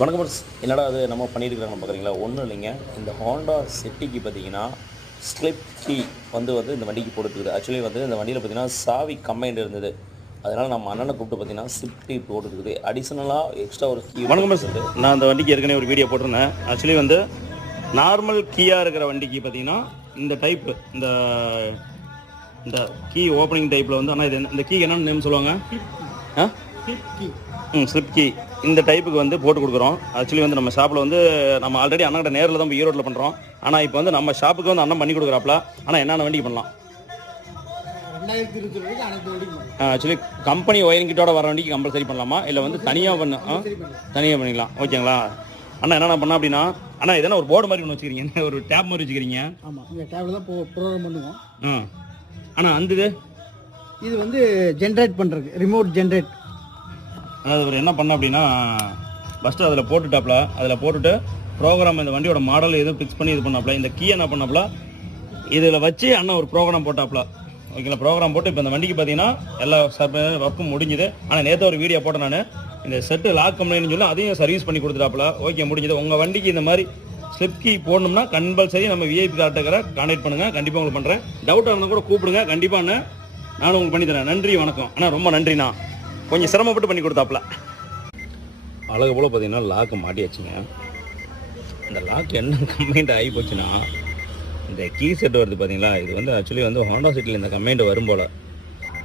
வணக்கம் பஸ். என்னடா அது நம்ம பண்ணியிருக்கிறாங்க பார்க்குறீங்களா? ஒன்றும் இல்லைங்க. இந்த ஹோண்டா சிட்டிக்கு பார்த்தீங்கன்னா ஸ்லிப் கீ வந்து இந்த வண்டிக்கு போட்டுருக்குது. ஆக்சுவலி இந்த வண்டியில் பார்த்தீங்கன்னா சாவி கம்பைண்ட் இருந்தது. அதனால் நம்ம அண்ணனை கூப்பிட்டு பார்த்தீங்கன்னா ஸ்லிப் கீ போட்டுருக்குது. அடிஷ்னலாக எக்ஸ்ட்ரா ஒரு கீ. வணக்கம் பஸ். நான் அந்த வண்டிக்கு ஏற்கனவே ஒரு வீடியோ போட்டிருந்தேன். ஆக்சுவலி நார்மல் கீயாக இருக்கிற வண்டிக்கு பார்த்தீங்கன்னா இந்த டைப்பு இந்த கீ ஓப்பனிங் டைப்பில் ஆனால் இது இந்த கீ என்னென்னு நேம் சொல்லுவாங்க? ஸ்லிப் கீ இந்த டைப்புக்கு போட்டு கொடுக்குறோம். ஆக்சுவலி நம்ம ஷாப்பில் நம்ம ஆல்ரெடி அண்ணன் நேரில் தான் ஈரோட்டில் பண்ணுறோம். ஆனால் இப்போ நம்ம ஷாப்புக்கு அண்ணன் பண்ணி கொடுக்குறாப்புல. ஆனால் என்னென்ன வண்டிக்கு பண்ணலாம்? ஆக்சுவலி கம்பெனி ஒயரிங் கிட்டோட வர வண்டிக்கு கம்பல்சரி பண்ணலாமா, இல்லை தனியாக தனியாக பண்ணிக்கலாம்? ஓகேங்களா அண்ணா? என்னென்ன பண்ணலாம் அப்படின்னா, அண்ணா இதெல்லாம் ஒரு போர்டு மாதிரி ஒன்று வச்சுக்கிறீங்க, ஒரு டேப் மாதிரி வச்சுக்கிறீங்க. ஆமாம், இந்த டேப்பில் தான் ப்ரோக்ராம் பண்ணுவோம். ஆனால் இது ஜென்ரேட் பண்ணுறது, ரிமோட் ஜென்ரேட். அதாவது அவர் என்ன பண்ண அப்படின்னா, ஃபஸ்ட்டு அதில் போட்டுட்டாப்ல, அதில் போட்டுட்டு ப்ரோக்ராம் இந்த வண்டியோட மாடல் எதுவும் ஃபிக்ஸ் பண்ணி இது பண்ணாப்புல. இந்த கீ என்ன பண்ணாப்புல, இதில் வச்சு அண்ணன் ஒரு ப்ரோக்ராம் போட்டாப்புல. ஓகேங்களா? ப்ரோக்ராம் போட்டு இப்போ இந்த வண்டிக்கு பார்த்தீங்கன்னா எல்லா ஒர்க்கும் முடிஞ்சுது. ஆனால் நேற்று ஒரு வீடியோ போட்டேன் நான், இந்த செட்டு லாக் கம்ப்ளைண்ட்னு சொல்லி அதையும் சர்வீஸ் பண்ணி கொடுத்துட்டாப்புல. ஓகே, முடிஞ்சது. உங்கள் வண்டிக்கு இந்த மாதிரி ஸ்லிப் கீ போடணும்னா கம்பல்சரி நம்ம விஐபி கார்டுக்கிற கான்டாக்ட் பண்ணுங்கள். கண்டிப்பாக உங்களுக்கு பண்ணுறேன். டவுட்டாக இருந்தால் கூட கூப்பிடுங்க. கண்டிப்பாக நானும் உங்களுக்கு பண்ணித்தரேன். நன்றி, வணக்கம். ஆனால் ரொம்ப நன்றிண்ணா. கொஞ்சம் சிரமப்பட்டு பண்ணி கொடுத்தாப்புல. அழகு போல் பார்த்தீங்கன்னா லாக்கு மாட்டியாச்சுங்க. இந்த லாக் என்ன கம்ப்ளைண்ட் ஆகி போச்சுன்னா, இந்த கீ செட் வருது பார்த்தீங்களா, இது ஆக்சுவலி ஹோண்டா சிட்டியில் இந்த கம்ப்ளைண்ட் வரும் போல்.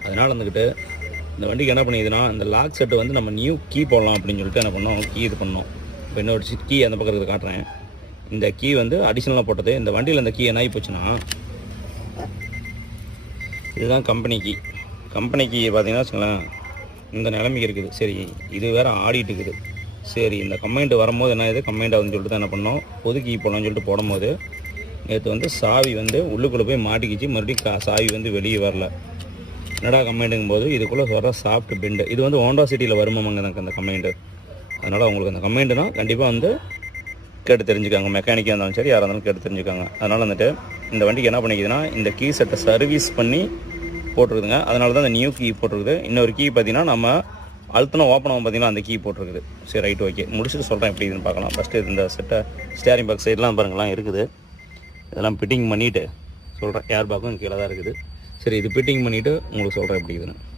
அதனால் இந்த வண்டிக்கு என்ன பண்ணிதுன்னா, இந்த லாக் செட்டு நம்ம நியூ கீ போடலாம் அப்படின்னு சொல்லிட்டு என்ன பண்ணோம், கீ இது பண்ணோம். இப்போ இன்னொரு கீ அந்த பக்கம் இருக்கிறத காட்டுறேன். இந்த கீ அடிஷ்னலாக போட்டது. இந்த வண்டியில் இந்த கீ என்ன ஆகி போச்சுன்னா, இதுதான் கம்பெனி கீ. கம்பெனி கீ பார்த்தீங்கன்னா வச்சுங்களேன், இந்த நிலைமைக்கு இருக்குது. சரி, இது வேறு ஆடிட்டு இருக்குது. சரி, இந்த கம்ப்ளைண்ட் வரும்போது என்ன இது கம்ப்ளைண்ட் ஆகுதுன்னு சொல்லிட்டு தான் என்ன பண்ணோம், பொது கீ போடலாம்னு சொல்லிட்டு போடும்போது நேற்று சாவி உள்ளுக்குள்ளே போய் மாட்டிக்கிச்சு. மறுபடியும் சாவி வெளியே வரல. என்னடா கம்ப்ளைண்ட்டுங்கும் போது இதுக்குள்ளே வர சாஃப்ட் பெண்டு. இது ஹோண்டா சிட்டியில் வருமாங்க எனக்கு அந்த கம்ப்ளைண்ட்டு. அதனால் உங்களுக்கு அந்த கம்ப்ளைண்ட்டுனா கண்டிப்பாக கேட்டு தெரிஞ்சுக்காங்க. மெக்கானிக்காக இருந்தாலும் சரி, யாராக இருந்தாலும் கேட்டு தெரிஞ்சுக்காங்க. அதனால் இந்த வண்டிக்கு என்ன பண்ணிக்குதுன்னா, இந்த கீ செட்டை சர்வீஸ் பண்ணி போட்டிருக்குதுங்க. அதனால தான் இந்த நியூ கீ போட்டிருக்குது. இன்னொரு கீ பார்த்தீங்கன்னா நம்ம அழுத்தினா ஓப்பன் ஆகும் பார்த்தீங்கன்னா, அந்த கீ போட்டிருக்குது. சரி, ரைட், ஓகே. முடிச்சுட்டு சொல்கிறேன் எப்படி இதுன்னு பார்க்கலாம். ஃபஸ்ட்டு இந்த செட்டை ஸ்டேரிங் பாக்ஸ் சைட்லாம் பாருங்களாம் இருக்குது. இதெல்லாம் ஃபிட்டிங் பண்ணிவிட்டு சொல்கிறேன். ஏர் பாக்கும் கீழே தான் இருக்குது. சரி, இது ஃபிட்டிங் பண்ணிவிட்டு உங்களுக்கு சொல்கிறேன் எப்படி இதுன்னு.